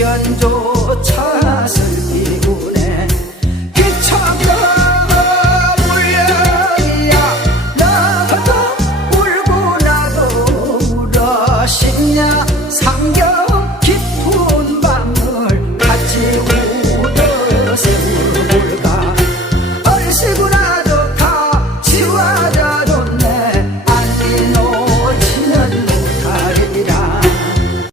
변조차서